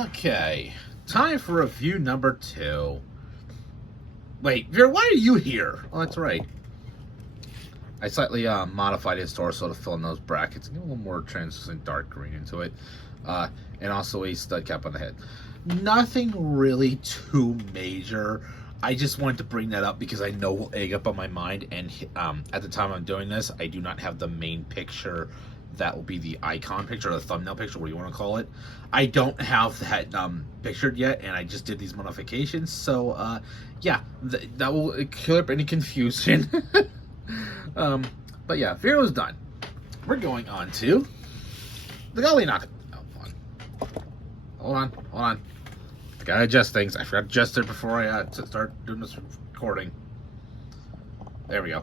Okay, time for review number 2. Wait, Vera, why are you here? Oh, that's right. I slightly modified his torso to fill in those brackets and get a little more translucent dark green into it. And also a stud cap on the head. Nothing really too major. I just wanted to bring that up because I know will egg up on my mind. And at the time I'm doing this, I do not have the main picture. That will be the icon picture, or the thumbnail picture, what do you want to call it. I don't have that pictured yet, and I just did these modifications. So, yeah, that will clear up any confusion. But yeah, Vero's done. We're going on to the Gali knock. Oh, hold on. I gotta adjust things. I forgot to adjust it before I start doing this recording. There we go.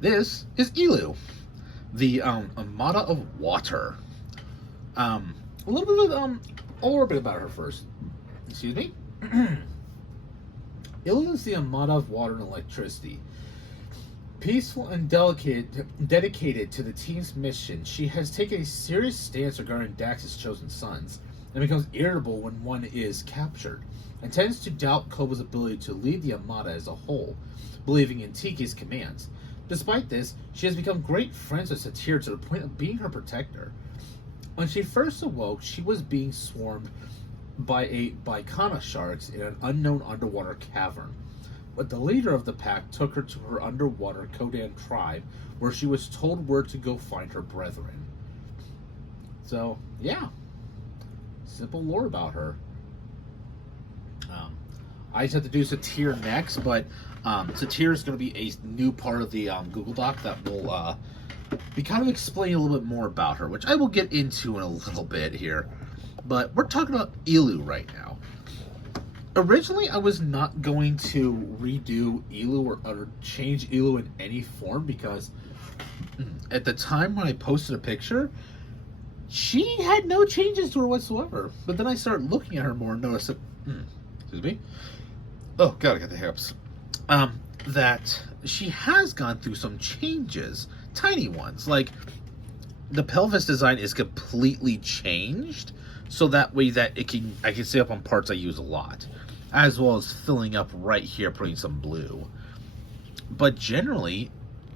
This is Ilu, the Amata of Water. A little bit about her first. Excuse me. Ilu is the Amata of Water and Electricity. Peaceful and dedicated to the team's mission, she has taken a serious stance regarding Dax's chosen sons, and becomes irritable when one is captured, and tends to doubt Koba's ability to lead the Amata as a whole, believing in Tiki's commands. Despite this, she has become great friends with Satir to the point of being her protector. When she first awoke, she was being swarmed by Baikana sharks in an unknown underwater cavern. But the leader of the pack took her to her underwater Kodan tribe, where she was told where to go find her brethren. So, yeah. Simple lore about her. I just have to do Satir next, but Satir is going to be a new part of the Google Doc that will be kind of explaining a little bit more about her, which I will get into in a little bit here. But we're talking about Ilu right now. Originally, I was not going to redo Ilu or change Ilu in any form because at the time when I posted a picture, she had no changes to her whatsoever. But then I started looking at her more and noticed that, excuse me. Oh, God, I got the hiccups. That she has gone through some changes, tiny ones. Like, the pelvis design is completely changed, so that way that I can see up on parts I use a lot, as well as filling up right here, putting some blue. But generally,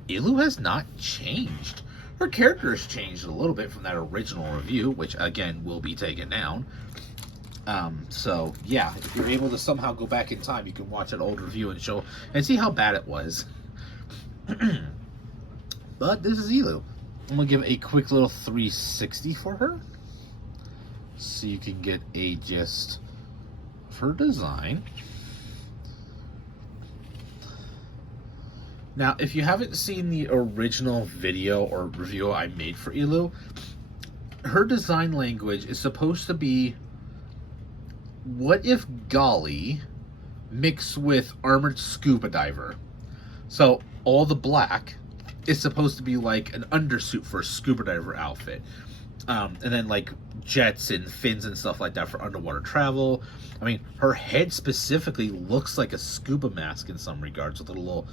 Ilu has not changed. Her character has changed a little bit from that original review, which again will be taken down. So yeah, if you're able to somehow go back in time, you can watch an old review and see how bad it was. But this is Ilu. I'm gonna give a quick little 360 for her, so you can get a gist of her design. Now, if you haven't seen the original video or review I made for Ilu, her design language is supposed to be, what if Gali mixed with armored scuba diver? So all the black is supposed to be like an undersuit for a scuba diver outfit. And then like jets and fins and stuff like that for underwater travel. I mean, her head specifically looks like a scuba mask in some regards with a little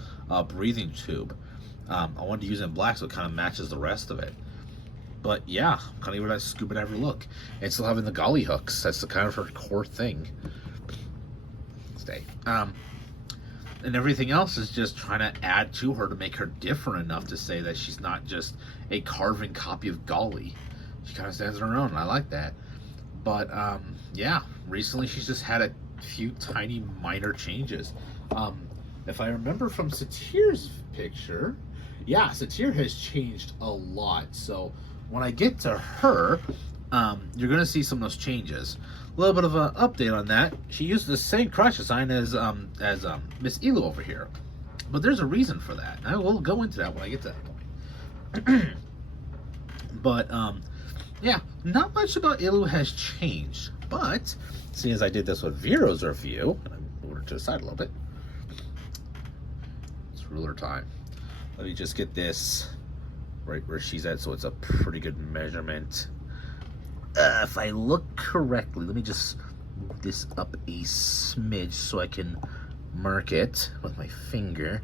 breathing tube. I wanted to use it in black so it kind of matches the rest of it. But yeah, kind of give her that scuba diver look. And still having the Gali hooks. That's the kind of her core thing. Stay. And everything else is just trying to add to her to make her different enough to say that she's not just a carving copy of Gali. She kind of stands on her own. I like that. But, yeah, recently she's just had a few tiny minor changes. If I remember from Satir's picture, yeah, Satir has changed a lot. So when I get to her, you're going to see some of those changes. A little bit of an update on that. She used the same crotch design as Miss Ilu over here. But there's a reason for that. I will go into that when I get to that point. But, yeah, not much about Ilu has changed, but seeing as I did this with Vero's review, and I moved her to the side a little bit, it's ruler time. Let me just get this right where she's at so it's a pretty good measurement. If I look correctly, let me just move this up a smidge so I can mark it with my finger.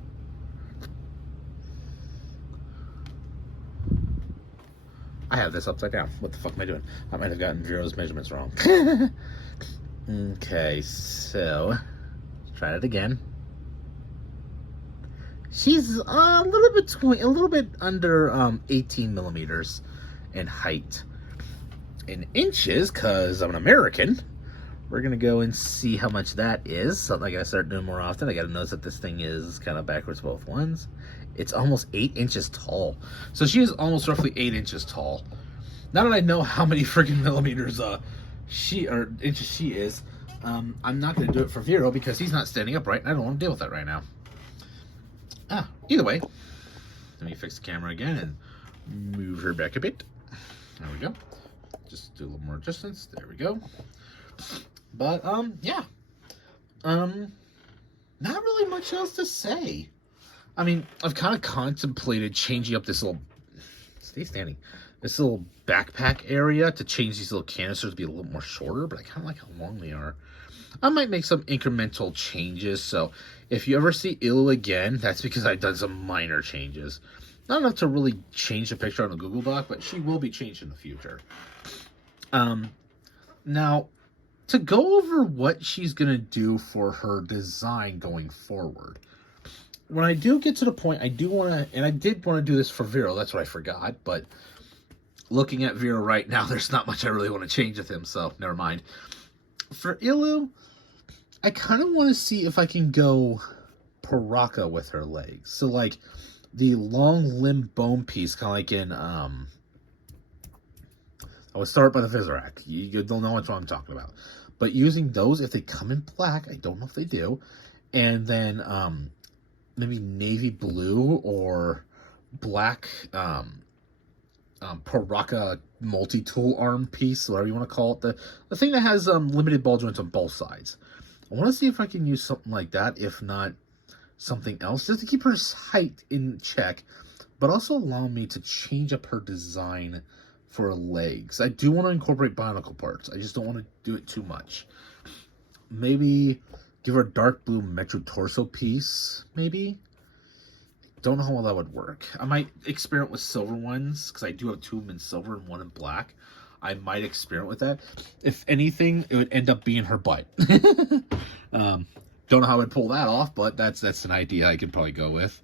I have this upside down. What the fuck am I doing? I might have gotten Vero's measurements wrong. Okay, so let's try it again. She's a little bit under 18 millimeters in height. In inches, because I'm an American, we're gonna go and see how much that is. Something I gotta start doing more often. I gotta notice that this thing is kind of backwards both ones. It's almost 8 inches tall. So she is almost roughly 8 inches tall. Now that I know how many freaking millimeters inches she is, I'm not gonna do it for Vero because he's not standing upright and I don't want to deal with that right now. Either way, let me fix the camera again and move her back a bit. There we go. Just do a little more distance. There we go. But yeah. Not really much else to say. I mean, I've kind of contemplated changing up this little this little backpack area to change these little canisters to be a little more shorter, but I kind of like how long they are. I might make some incremental changes, so if you ever see Ilu again, that's because I've done some minor changes. Not enough to really change the picture on the Google Doc, but she will be changed in the future. Now, to go over what she's going to do for her design going forward, when I do get to the point, I do want to, and I did want to do this for Vero, that's what I forgot, but looking at Vero right now, there's not much I really want to change with him, so never mind. For Ilu, I kind of want to see if I can go Paraka with her legs. So, like, the long limb bone piece, kind of like in, I would start by the Vizirac. You don't know what I'm talking about. But using those, if they come in black, I don't know if they do, and then, maybe navy blue or black, Paraka multi-tool arm piece, whatever you want to call it. The thing that has limited ball joints on both sides. I want to see if I can use something like that, if not something else, just to keep her height in check, but also allow me to change up her design for her legs. I do want to incorporate bionicle parts. I just don't want to do it too much. Maybe give her a dark blue Metro torso piece, maybe? Don't know how well that would work. I might experiment with silver ones, because I do have 2 of them in silver and 1 in black. I might experiment with that. If anything, it would end up being her butt. Don't know how I'd pull that off, but that's an idea I could probably go with.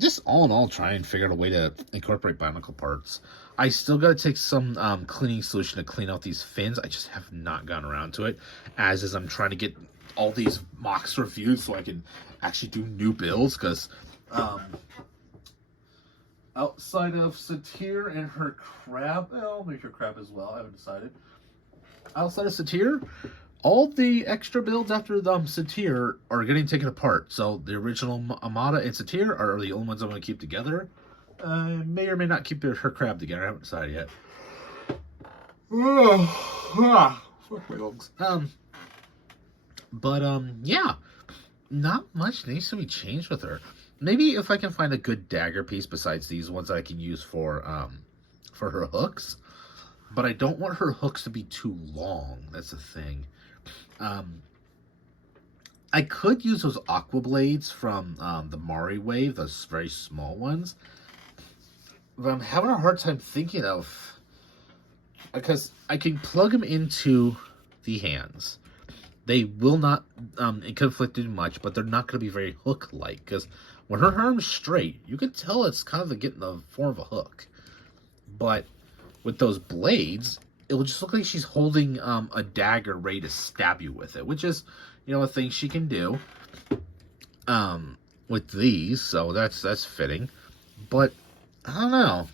Just all in all, try and figure out a way to incorporate bionicle parts. I still got to take some cleaning solution to clean out these fins. I just have not gotten around to it, as is I'm trying to get all these mocks reviewed so I can actually do new builds, because outside of Satir and her crab, I'll make her crab as well, I haven't decided. Outside of Satir, all the extra builds after the Satir are getting taken apart. So the original Amata and Satir are the only ones I'm going to keep together. May or may not keep her crab together, I haven't decided yet. Fuck my lungs. Yeah, not much needs to be changed with her. Maybe if I can find a good dagger piece besides these ones that I can use for her hooks. But I don't want her hooks to be too long. That's the thing. I could use those aqua blades from the Mari wave, those very small ones. But I'm having a hard time thinking of, because I can plug them into the hands. They will not conflict too much, but they're not going to be very hook-like, because when her arm's straight, you can tell it's kind of getting the form of a hook. But with those blades, it will just look like she's holding a dagger ready to stab you with it, which is, a thing she can do with these, so that's fitting. But I don't know.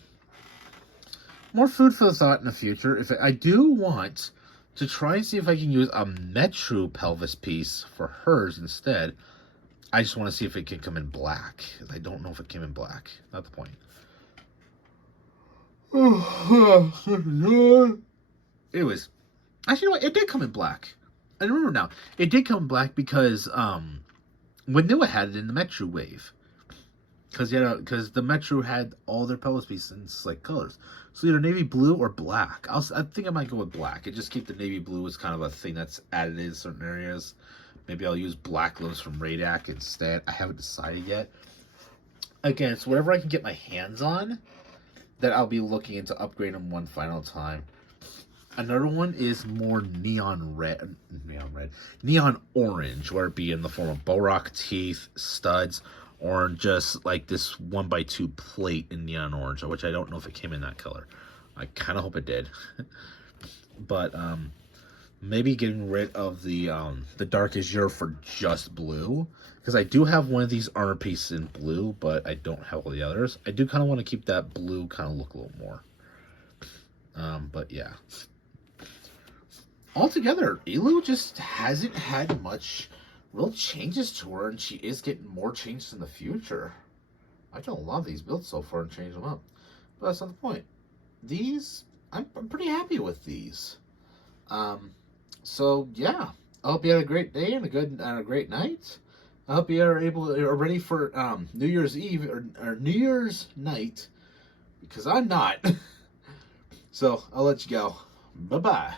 More food for the thought in the future. I do want to try and see if I can use a Metru pelvis piece for hers instead. I just want to see if it can come in black. I don't know if it came in black. Not the point. Anyways, actually, you know what? It did come in black. I remember now. It did come in black because Winua had it in the Metru wave. Because the Metro had all their pelvis pieces in slick colors. So either navy blue or black. I think I might go with black. And just keep the navy blue as kind of a thing that's added in certain areas. Maybe I'll use black limbs from Radak instead. I haven't decided yet. Again, it's whatever I can get my hands on. that I'll be looking into upgrading one final time. Another one is more neon orange, where it be in the form of Borak teeth, studs, or just like this 1x2 plate in neon orange, which I don't know if it came in that color. I kind of hope it did. But maybe getting rid of the dark azure for just blue, because I do have one of these armor pieces in blue, but I don't have all the others. I do kind of want to keep that blue kind of look a little more. But yeah. Altogether, Ilu just hasn't had much real changes to her, and she is getting more changes in the future. I've done a lot of these builds so far and changed them up, but that's not the point. These, I'm pretty happy with these. So yeah, I hope you had a great day and a great night. I hope you are ready for New Year's Eve or New Year's night, because I'm not. So I'll let you go. Bye bye.